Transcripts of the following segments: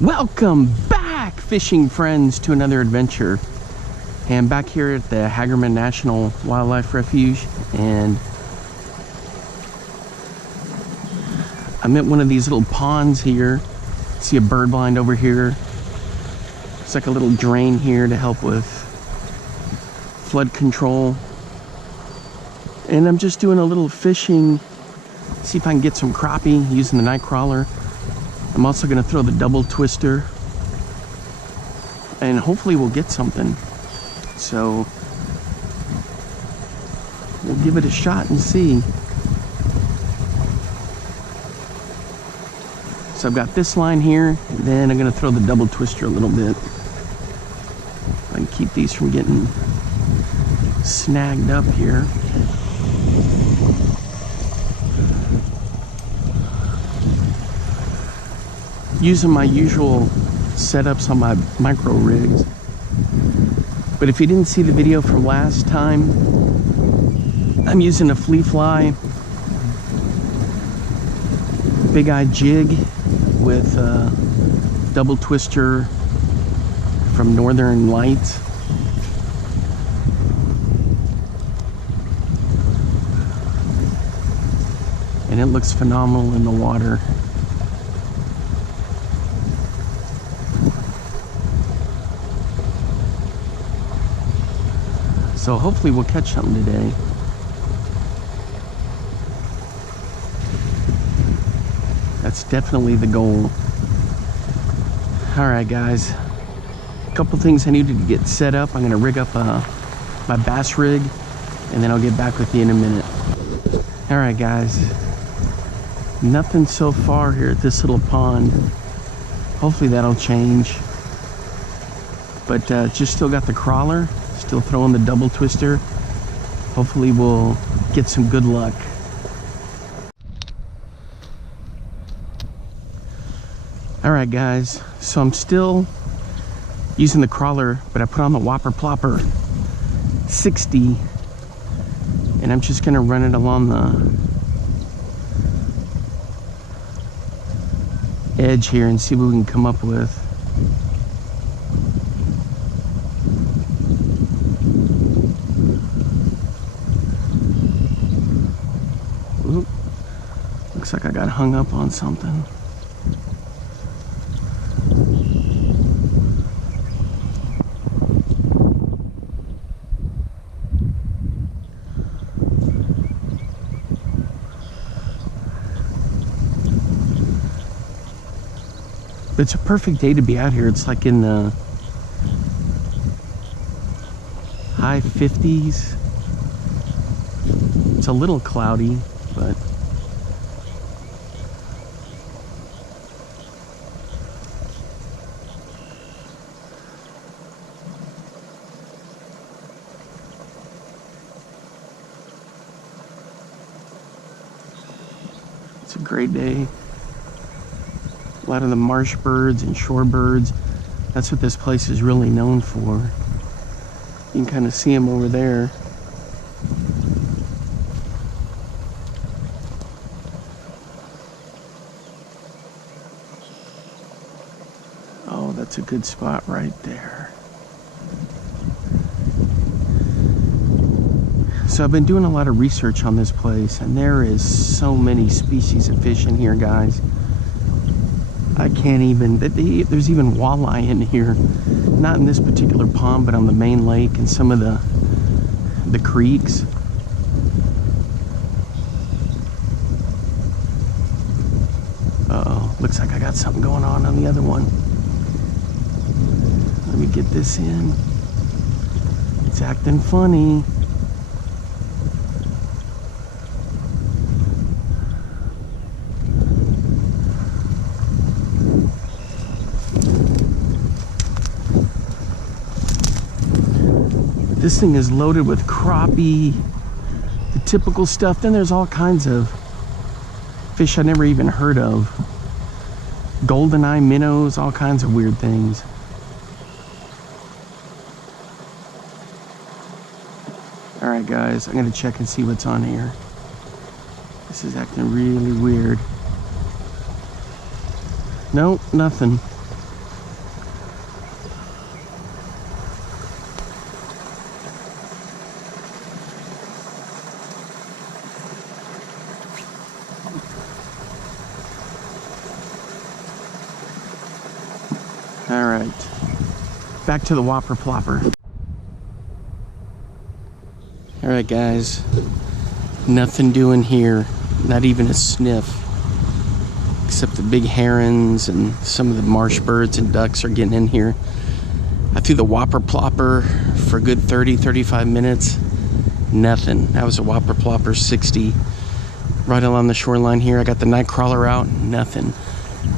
Welcome back, fishing friends, to another adventure. And back here at the Hagerman National Wildlife Refuge, and I'm at one of these little ponds here. See a bird blind over here. It's like a little drain here to help with flood control. And I'm just doing a little fishing, see if I can get some crappie using the night crawler. I'm also going to throw the double twister, and hopefully we'll get something. So we'll give it a shot and see. So I've got this line here, and then I'm going to throw the double twister a little bit. I can keep these from getting snagged up here. Using my usual setups on my micro rigs. But if you didn't see the video from last time, I'm using a flea fly big eye jig with a double twister from Northern Lights. And it looks phenomenal in the water. So hopefully we'll catch something today. That's definitely the goal. Alright guys, a couple things I needed to get set up. I'm going to rig up my bass rig, and then I'll get back with you in a minute. Alright guys, nothing so far here at this little pond. Hopefully that'll change. But just still got the crawler. Still throwing the double twister. Hopefully we'll get some good luck. Alright guys, so I'm still using the crawler, but I put on the Whopper Plopper 60, and I'm just gonna run it along the edge here and see what we can come up with. Looks like I got hung up on something. It's a perfect day to be out here. It's like in the high 50s. It's a little cloudy, but it's a great day. A lot of the marsh birds and shorebirds, that's what this place is really known for. You can kind of see them over there. Oh, that's a good spot right there. So I've been doing a lot of research on this place, and there is so many species of fish in here, guys. I can't even, there's even walleye in here. Not in this particular pond, but on the main lake and some of the creeks. Uh-oh, looks like I got something going on the other one. Let me get this in. It's acting funny. This thing is loaded with crappie, the typical stuff. Then there's all kinds of fish I never even heard of. Goldeneye minnows, all kinds of weird things. Alright guys, I'm gonna check and see what's on here. This is acting really weird. Nope, nothing. right, back to the Whopper Plopper. All right, guys, nothing doing here, not even a sniff, except the big herons and some of the marsh birds and ducks are getting in here. I threw the Whopper Plopper for a good 30-35 minutes. Nothing. That was a Whopper Plopper 60 right along the shoreline here. I got the night crawler out. Nothing.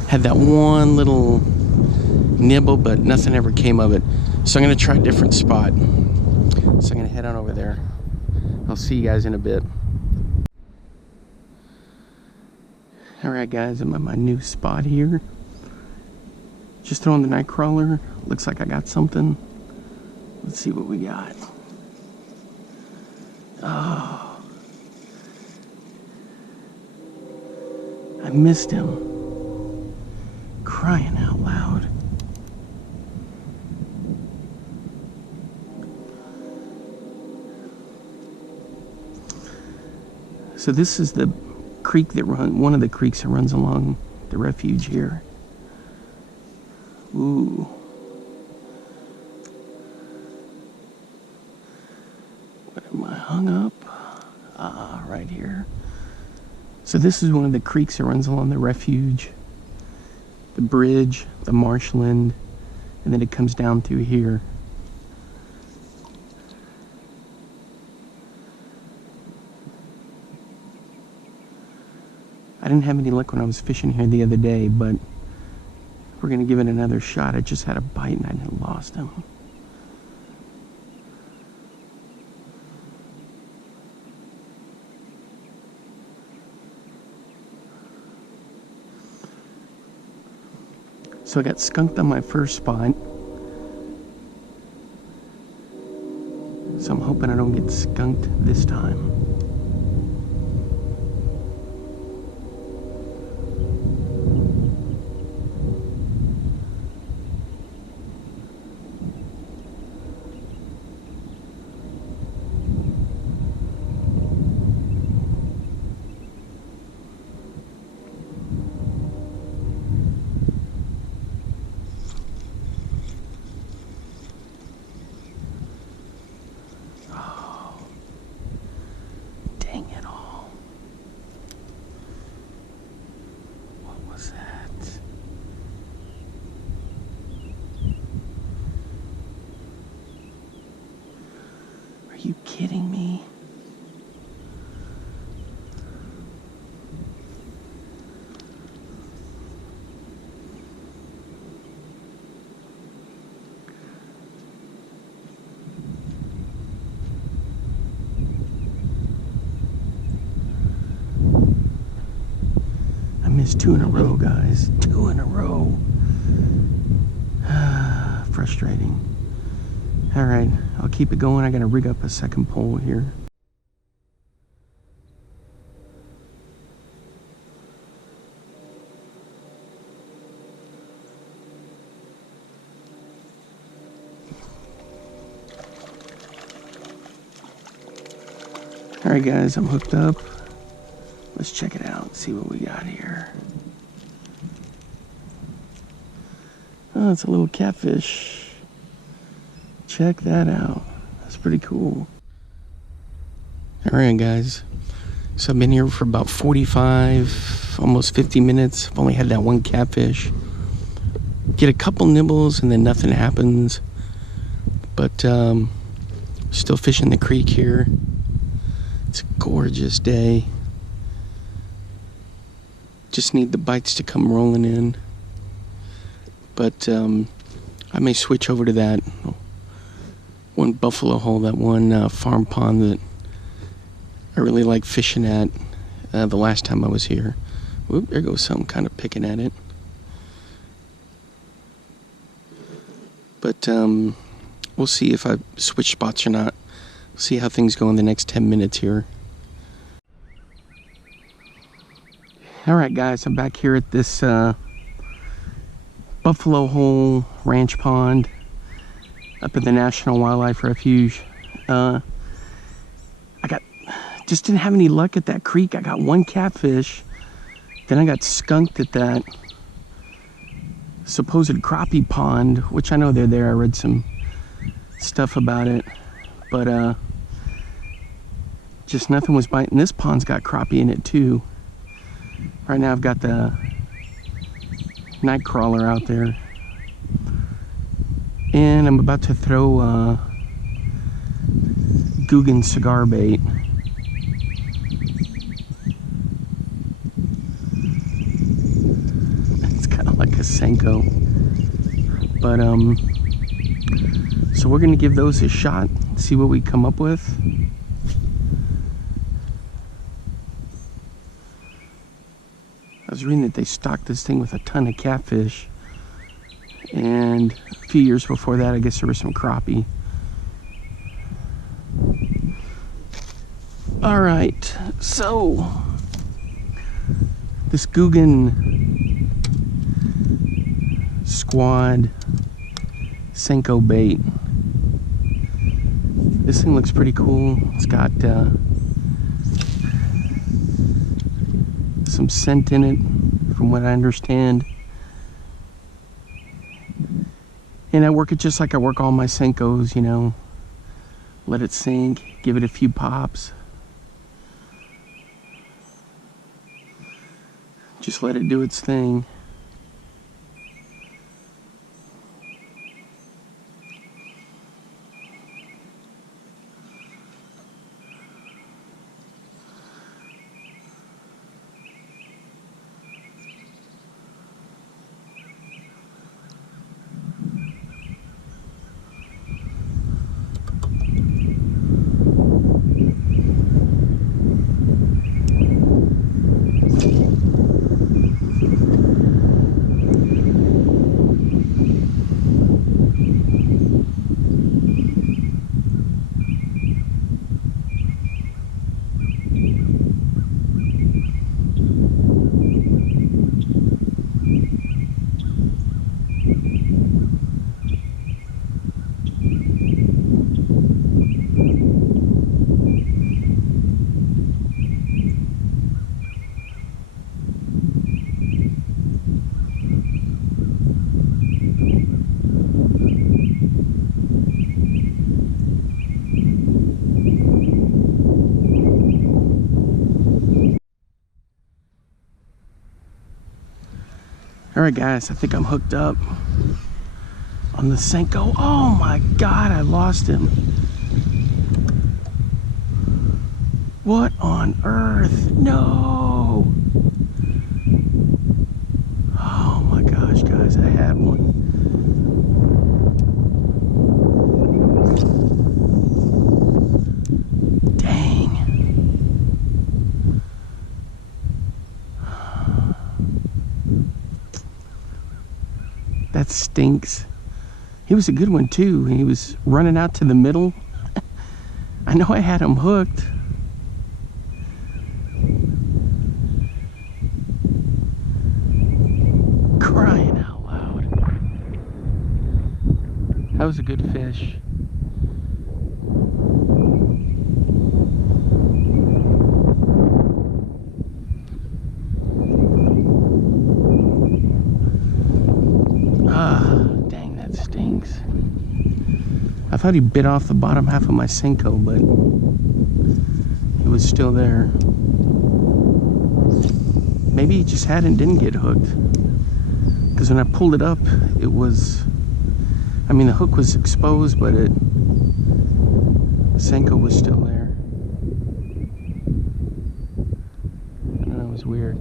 Had that one little nibble, but nothing ever came of it. So I'm going to try a different spot. So I'm going to head on over there. I'll see you guys in a bit. Alright guys, I'm at my new spot here. Just throwing the night crawler. Looks like I got something. Let's see what we got. Oh, I missed him. Crying out loud. So this is the creek that one of the creeks that runs along the refuge here. Ooh. What am I hung up? Ah, right here. So this is one of the creeks that runs along the refuge, the bridge, the marshland, and then it comes down through here. I didn't have any luck when I was fishing here the other day, but we're gonna give it another shot. I just had a bite and I lost him. So I got skunked on my first spot. So I'm hoping I don't get skunked this time. Are you kidding me? I missed 2 in a row, guys. 2 in a row. Frustrating. All right, I'll keep it going. I gotta rig up a second pole here. All right, guys, I'm hooked up. Let's check it out, see what we got here. Oh, it's a little catfish. Check that out. That's pretty cool. All right, guys. So I've been here for about 45, almost 50 minutes. I've only had that one catfish. Get a couple nibbles and then nothing happens. But still fishing the creek here. It's a gorgeous day. Just need the bites to come rolling in. But I may switch over to that one buffalo hole, that one farm pond that I really like fishing at the last time I was here. Whoop, there goes something kind of picking at it. But we'll see if I switch spots or not. See how things go in the next 10 minutes here. Alright guys, I'm back here at this buffalo hole ranch pond up at the National Wildlife Refuge. Just didn't have any luck at that creek. I got one catfish, then I got skunked at that supposed crappie pond, which I know they're there. I read some stuff about it, but just nothing was biting. This pond's got crappie in it too. Right now I've got the night crawler out there, and I'm about to throw Guggen cigar bait. It's kind of like a Senko, but so we're gonna give those a shot, see what we come up with. I was reading that they stocked this thing with a ton of catfish, and a few years before that I guess there was some crappie. All right, so this Guggen Squad Senko bait, this thing looks pretty cool. It's got some scent in it, from what I understand. And I work it just like I work all my Senkos, you know. Let it sink, give it a few pops. Just let it do its thing. All right, guys, I think I'm hooked up on the Senko. Oh my God, I lost him. What on earth? No. Oh my gosh, guys, I had one. That stinks. He was a good one too. He was running out to the middle. I know I had him hooked. Crying out loud. That was a good fish. Dang, that stinks. I thought he bit off the bottom half of my Senko, but it was still there. Maybe he just had and didn't get hooked. Because when I pulled it up, it was, I mean, the hook was exposed, but the Senko was still there. I don't know, it was weird.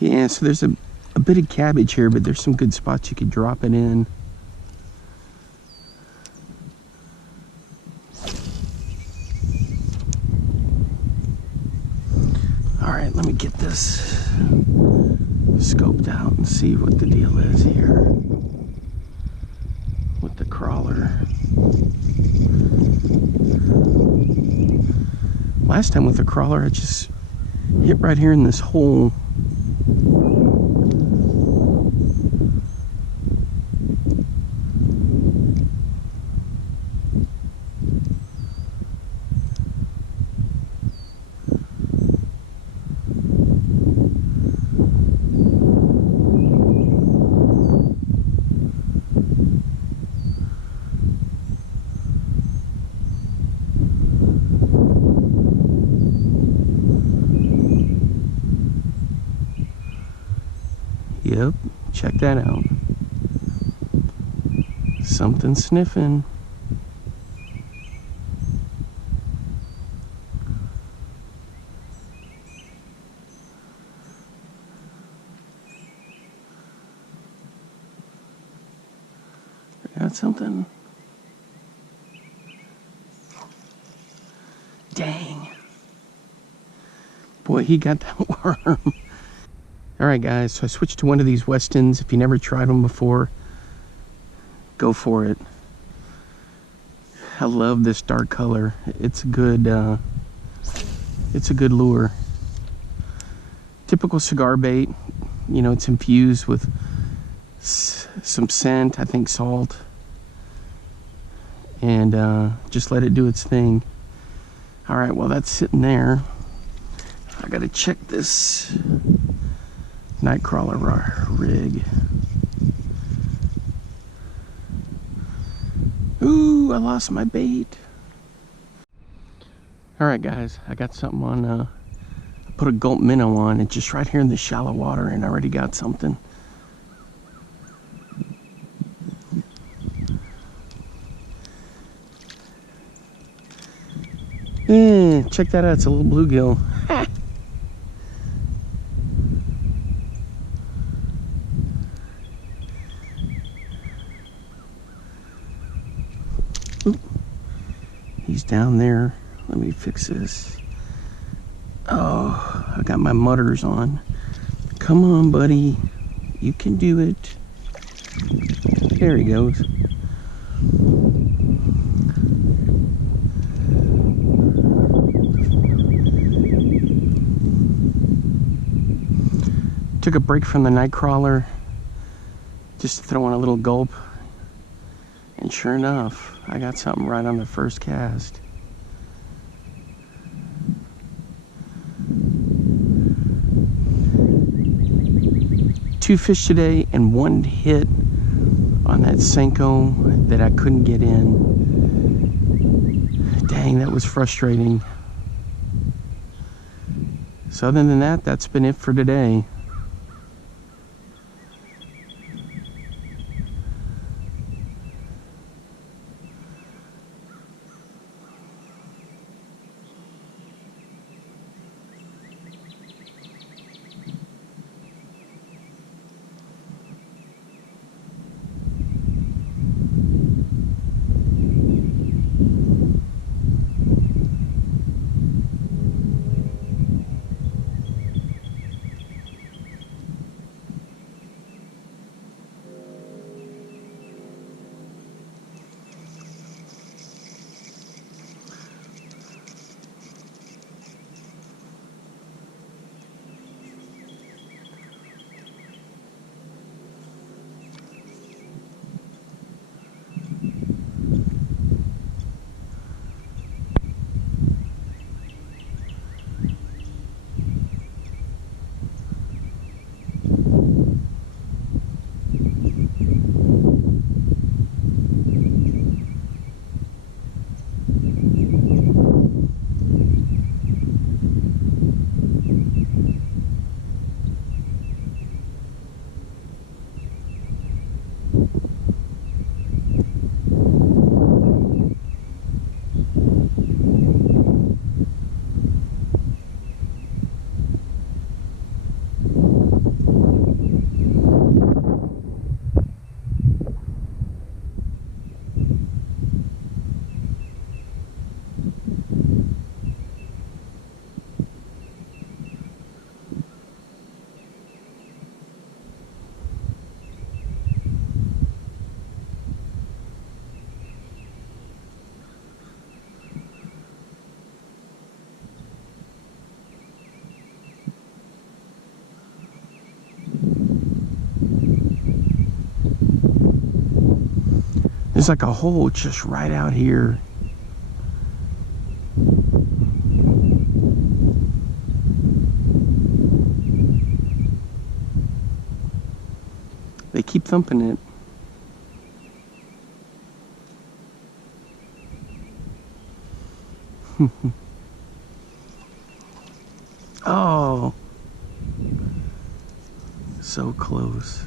Yeah, so there's a bit of cabbage here, but there's some good spots you could drop it in. All right, let me get this scoped out and see what the deal is here. crawler. Last time with the crawler, I just hit right here in this hole. Yep, check that out. Something sniffing. Got something. Dang. Boy, he got that worm. Alright guys, so I switched to one of these Westons. If you never tried them before, go for it. I love this dark color. It's a good lure. Typical cigar bait. You know, it's infused with some scent, I think salt. And just let it do its thing. Alright, well that's sitting there. I gotta check this nightcrawler rig. Ooh, I lost my bait. Alright guys, I got something on, I put a gulp minnow on. It's just right here in the shallow water and I already got something. Check that out, it's a little bluegill. He's down there. Let me fix this. Oh, I got my mutters on. Come on, buddy. You can do it. There he goes. Took a break from the nightcrawler just to throw in a little gulp. And sure enough, I got something right on the first cast. Two fish today and one hit on that Senko that I couldn't get in. Dang, that was frustrating. So other than that, that's been it for today. There's like a hole just right out here. They keep thumping it. Oh, so close.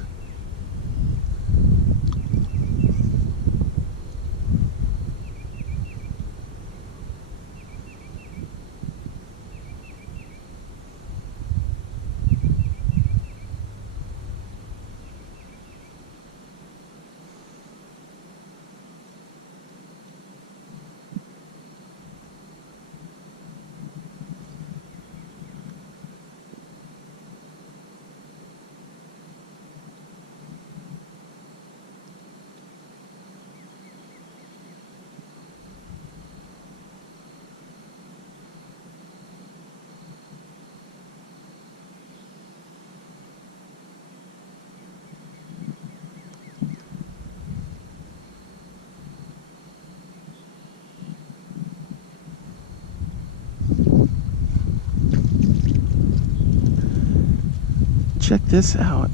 Check this out.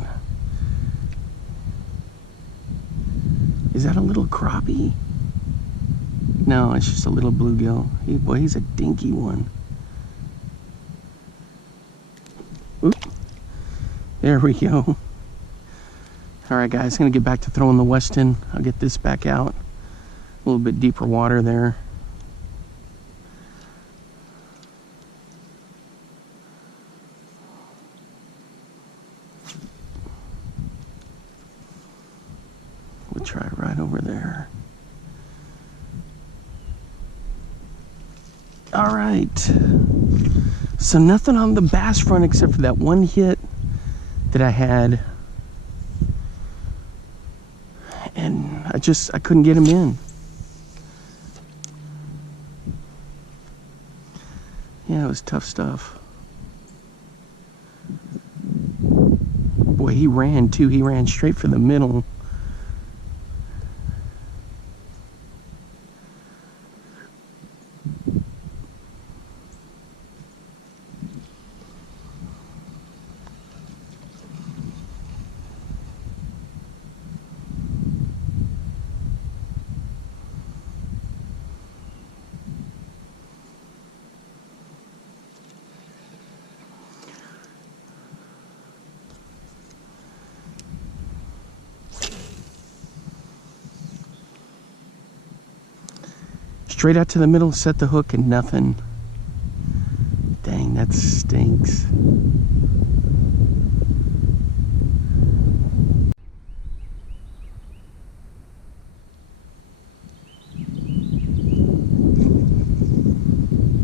Is that a little crappie? No, it's just a little bluegill. Boy, he's a dinky one. Oop. There we go. Alright guys, I'm going to get back to throwing the Weston. I'll get this back out. A little bit deeper water there. We'll try right over there. Alright. So nothing on the bass front except for that one hit that I had. And I couldn't get him in. Yeah, it was tough stuff. Boy, he ran too. He ran straight for the middle. Straight out to the middle, set the hook, and nothing. Dang, that stinks.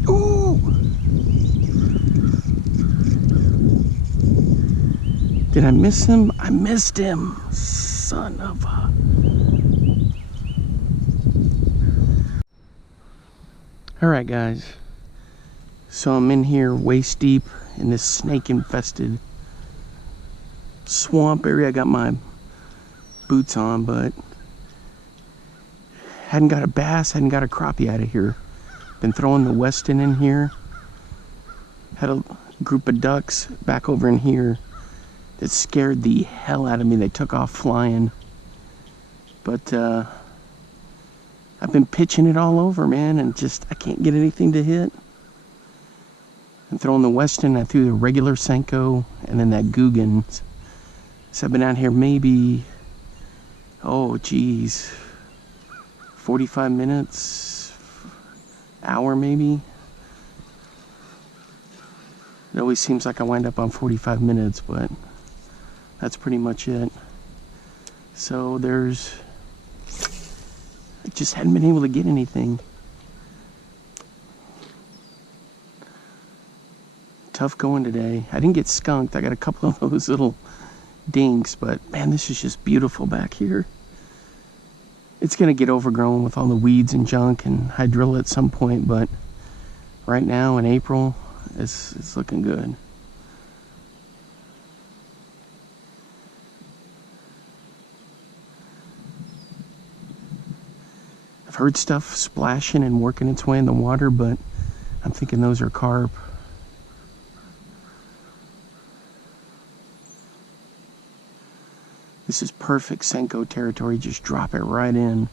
Ooh! Did I miss him? I missed him. Son of a... Alright guys, so I'm in here waist deep in this snake infested swamp area. I got my boots on, but hadn't got a bass, hadn't got a crappie out of here. Been throwing the Weston in here. Had a group of ducks back over in here that scared the hell out of me. They took off flying. But I've been pitching it all over, man, and just, I can't get anything to hit. I'm throwing the Weston, I threw the regular Senko, and then that Guggen. So I've been out here maybe, oh geez, 45 minutes, hour maybe. It always seems like I wind up on 45 minutes, but that's pretty much it. So I just hadn't been able to get anything. Tough going today. I didn't get skunked. I got a couple of those little dinks, but man, this is just beautiful back here. It's gonna get overgrown with all the weeds and junk and hydrilla at some point, but right now in April, it's looking good. I've heard stuff splashing and working its way in the water, but I'm thinking those are carp. This is perfect Senko territory. Just drop it right in.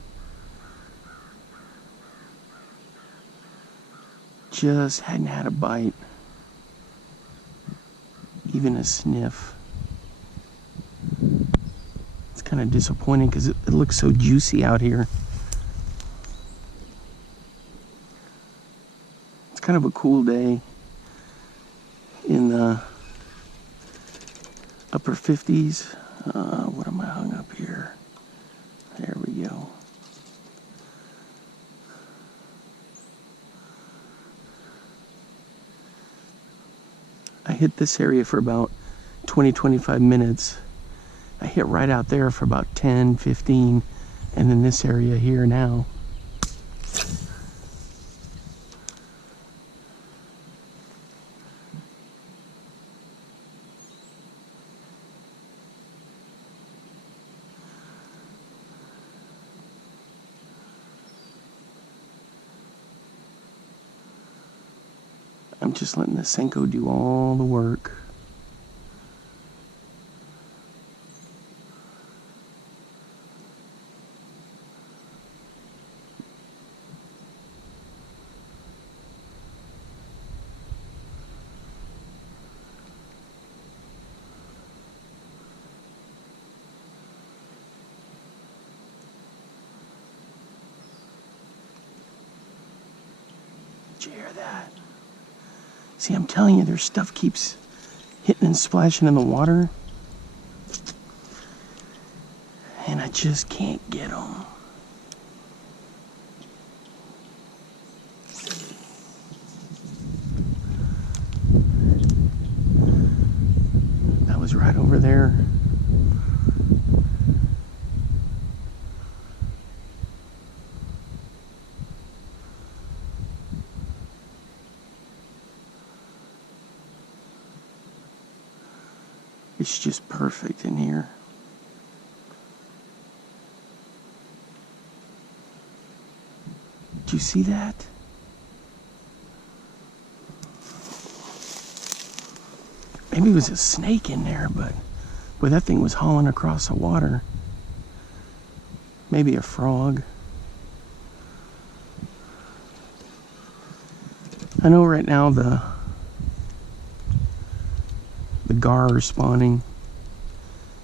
Just hadn't had a bite. Even a sniff. It's kind of disappointing because it looks so juicy out here. It's kind of a cool day in the upper 50s. What am I hung up here? There we go. I hit this area for about 20-25 minutes. I hit right out there for about 10-15, and then this area here now. I'm just letting the Senko do all the work. Did you hear that? See, I'm telling you, their stuff keeps hitting and splashing in the water. And I just can't get them. That was right over there. It's just perfect in here. Did you see that? Maybe it was a snake in there, but boy, that thing was hauling across the water. Maybe a frog. I know right now the gar are spawning,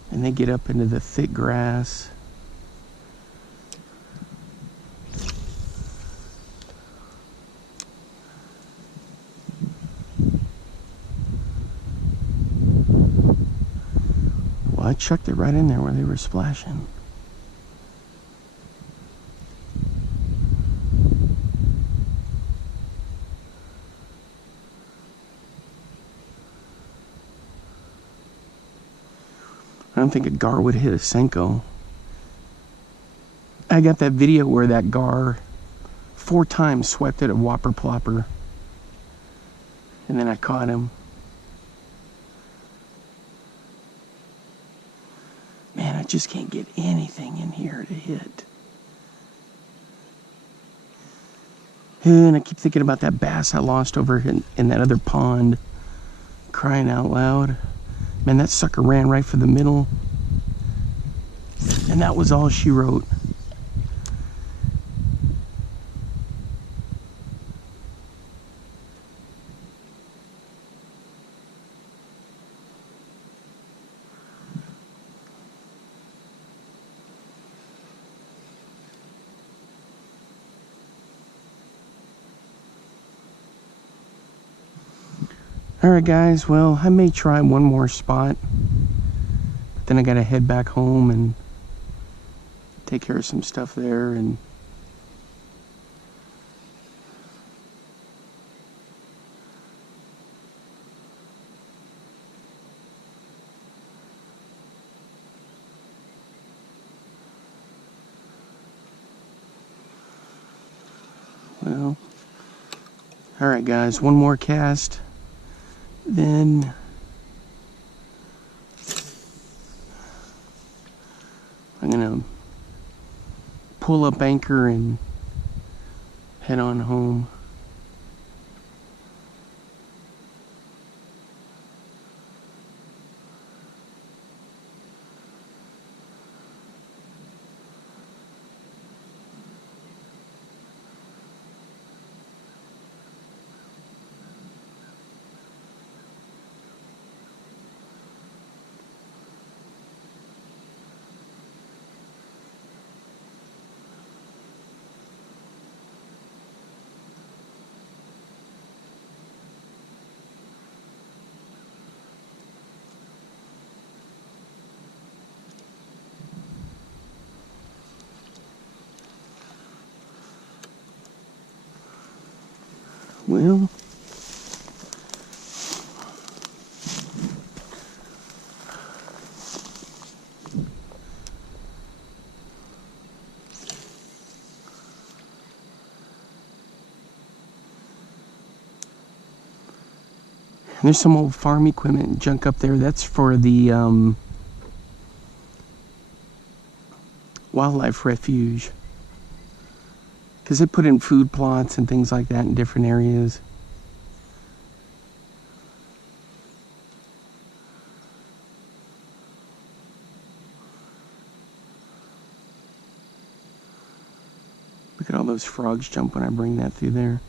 and they get up into the thick grass. Well, I chucked it right in there where they were splashing. I don't think a gar would hit a Senko. I got that video where that gar 4 times swept at a whopper plopper. And then I caught him. Man, I just can't get anything in here to hit. And I keep thinking about that bass I lost over in that other pond. Crying out loud. Man, that sucker ran right for the middle. And that was all she wrote. Alright guys, well, I may try one more spot, but then I gotta head back home and take care of some stuff there. And well, alright guys, one more cast. Then I'm gonna pull up anchor and head on home. Well, there's some old farm equipment and junk up there. That's for the wildlife refuge. Because they put in food plots and things like that in different areas. Look at all those frogs jump when I bring that through there.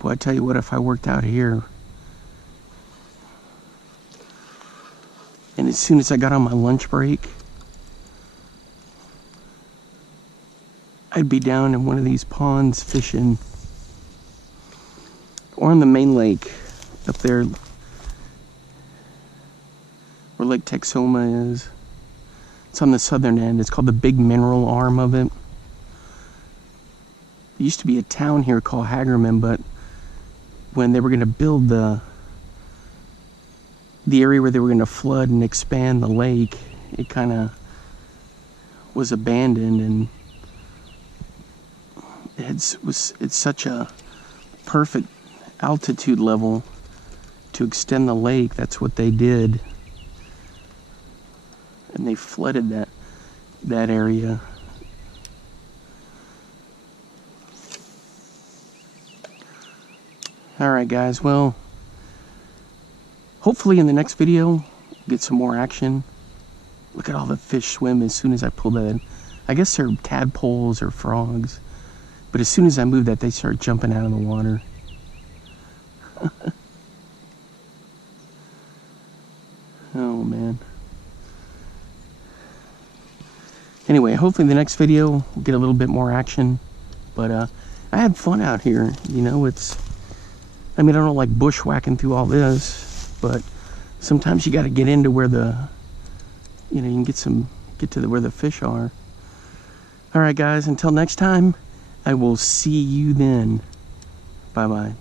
Boy, I tell you what, if I worked out here, and as soon as I got on my lunch break, I'd be down in one of these ponds fishing, or on the main lake up there where Lake Texoma is. It's on the southern end. It's called the Big Mineral arm of it. There used to be a town here called Hagerman, but when they were going to build the area where they were going to flood and expand the lake, it kind of was abandoned, and it's such a perfect altitude level to extend the lake. That's what they did, and they flooded that area. All right, guys. Well, hopefully in the next video we'll get some more action. Look at all the fish swim as soon as I pull that in. I guess they're tadpoles or frogs. But as soon as I move that, they start jumping out of the water. Oh, man. Anyway, hopefully in the next video we'll get a little bit more action. But I had fun out here. You know, I mean, I don't like bushwhacking through all this, but sometimes you got to get into where you can get to where the fish are. All right, guys, until next time, I will see you then. Bye-bye.